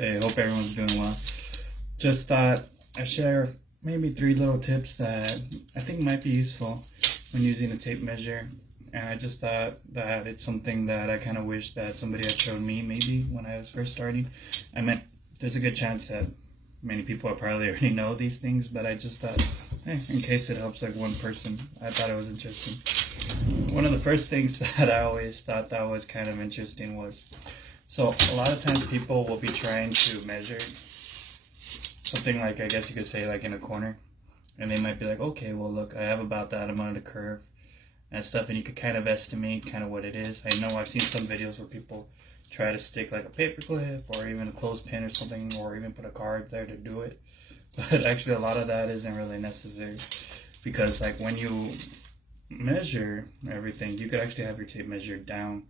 Hey, hope everyone's doing well. Just thought I'd share maybe 3 little tips that I think might be useful when using a tape measure. And I just thought that it's something that I kind of wish that somebody had shown me maybe when I was first starting. I mean, there's a good chance that many people probably already know these things, but I just thought, hey, in case it helps like one person, I thought it was interesting. One of the first things that I always thought that was kind of interesting was, so a lot of times people will be trying to measure something like, I guess you could say like in a corner, and they might be like, okay, well look, I have about that amount of curve and stuff, and you could kind of estimate kind of what it is. I know I've seen some videos where people try to stick like a paper clip or even a clothespin or something, or even put a card there to do it, but actually a lot of that isn't really necessary, because like when you measure everything, you could actually have your tape measure down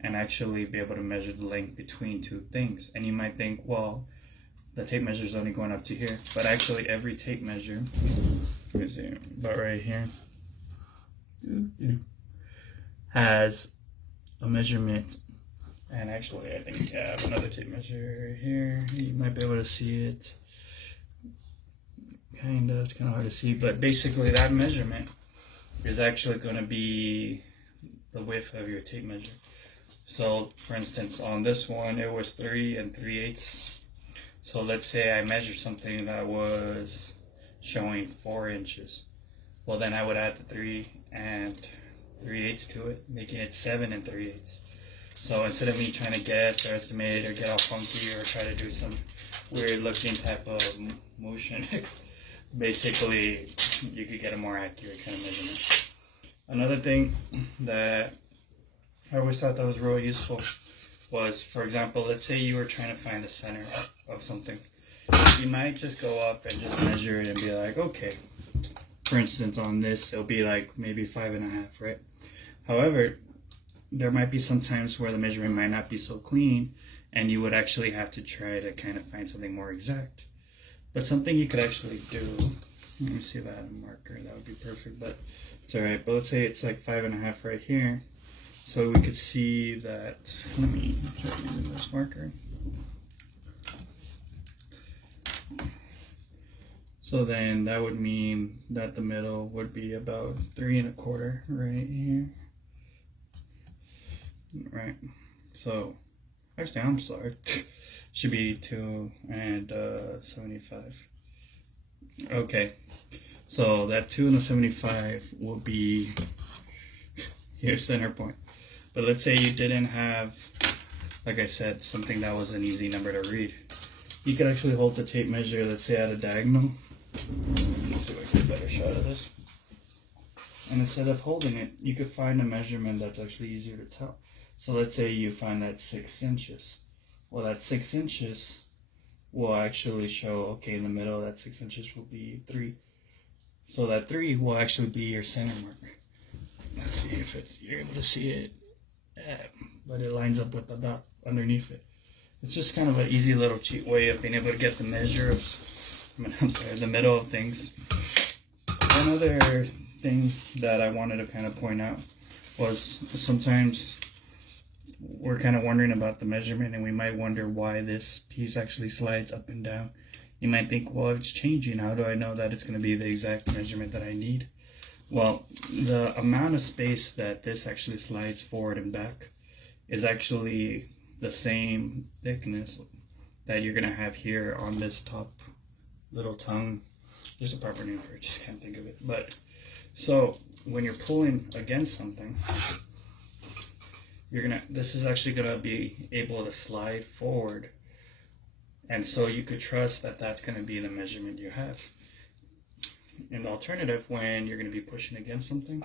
and actually be able to measure the length between two things. And you might think, well, the tape measure is only going up to here, but actually every tape measure, let me see, about right here, has a measurement. And actually I think I have another tape measure here. You might be able to see it. Kind of, it's kind of hard to see, but basically that measurement is actually going to be the width of your tape measure. So for instance, on this one it was 3 3/8. So let's say I measured something that was showing 4 inches. Well, then I would add the 3 3/8 to it, making it 7 3/8. So instead of me trying to guess or estimate or get all funky or try to do some weird looking type of motion, basically you could get a more accurate kind of measurement. Another thing that I always thought that was really useful was, for example, let's say you were trying to find the center of something. You might just go up and just measure it and be like, okay, for instance, on this, it'll be like maybe 5.5, right? However, there might be some times where the measurement might not be so clean, and you would actually have to try to kind of find something more exact. But something you could actually do, let me see if I had a marker, that would be perfect, but it's alright. But let's say it's like 5.5 right here. So we could see that, let me try using this marker. So then that would mean that the middle would be about 3.25 right here. Right. So actually I'm sorry. Should be 2.75. Okay. So that 2.75 will be your center point. But let's say you didn't have, like I said, something that was an easy number to read. You could actually hold the tape measure, let's say at a diagonal. Let's see if I can get a better shot of this. And instead of holding it, you could find a measurement that's actually easier to tell. So let's say you find that 6 inches. Well, that 6 inches will actually show, okay, in the middle, that 6 inches will be 3. So that 3 will actually be your center mark. Let's see if you're able to see it. But it lines up with the dot underneath it. It's just kind of an easy little cheat way of being able to get the measure of, the middle of things. One other thing that I wanted to kind of point out was sometimes we're kind of wondering about the measurement, and we might wonder why this piece actually slides up and down. You might think, well, if it's changing, how do I know that it's going to be the exact measurement that I need? Well, the amount of space that this actually slides forward and back is actually the same thickness that you're going to have here on this top little tongue. There's a proper name for it, just can't think of it. But so when you're pulling against something, this is actually going to be able to slide forward, and so you could trust that that's going to be the measurement you have. In the alternative, when you're going to be pushing against something,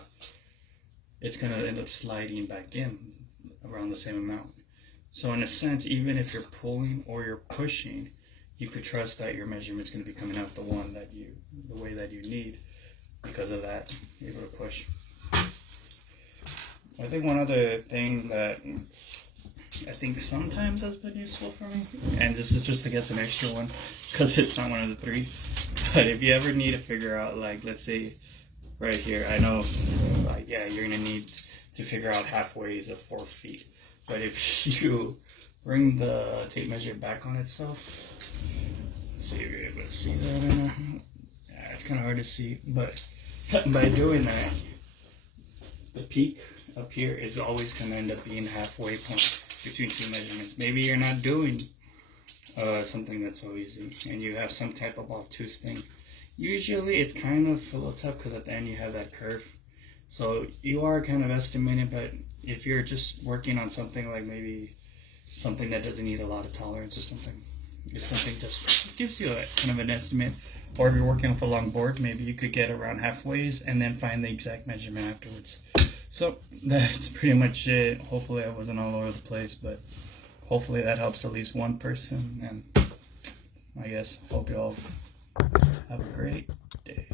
it's going to end up sliding back in around the same amount. So in a sense, even if you're pulling or you're pushing, you could trust that your measurement's going to be coming out the way that you need. Because of that, you're able to push. I think one other thing that I think sometimes has been useful for me, and this is just, I guess, an extra one because it's not one of the 3, but if you ever need to figure out, like, let's say right here, I know, like, yeah, you're gonna need to figure out halfways of 4 feet, but if you bring the tape measure back on itself. Let's see if you're able to see that or not. Yeah, it's kind of hard to see, but by doing that, the peak up here is always going to end up being halfway point between two measurements. Maybe you're not doing something that's so easy and you have some type of obtuse thing. Usually it's kind of a little tough because at the end you have that curve. So you are kind of estimating, but if you're just working on something like maybe something that doesn't need a lot of tolerance or something, if something just gives you a kind of an estimate, or if you're working off a long board, maybe you could get around halfways and then find the exact measurement afterwards. So that's pretty much it. Hopefully I wasn't all over the place, but hopefully that helps at least one person, and I guess hope you all have a great day.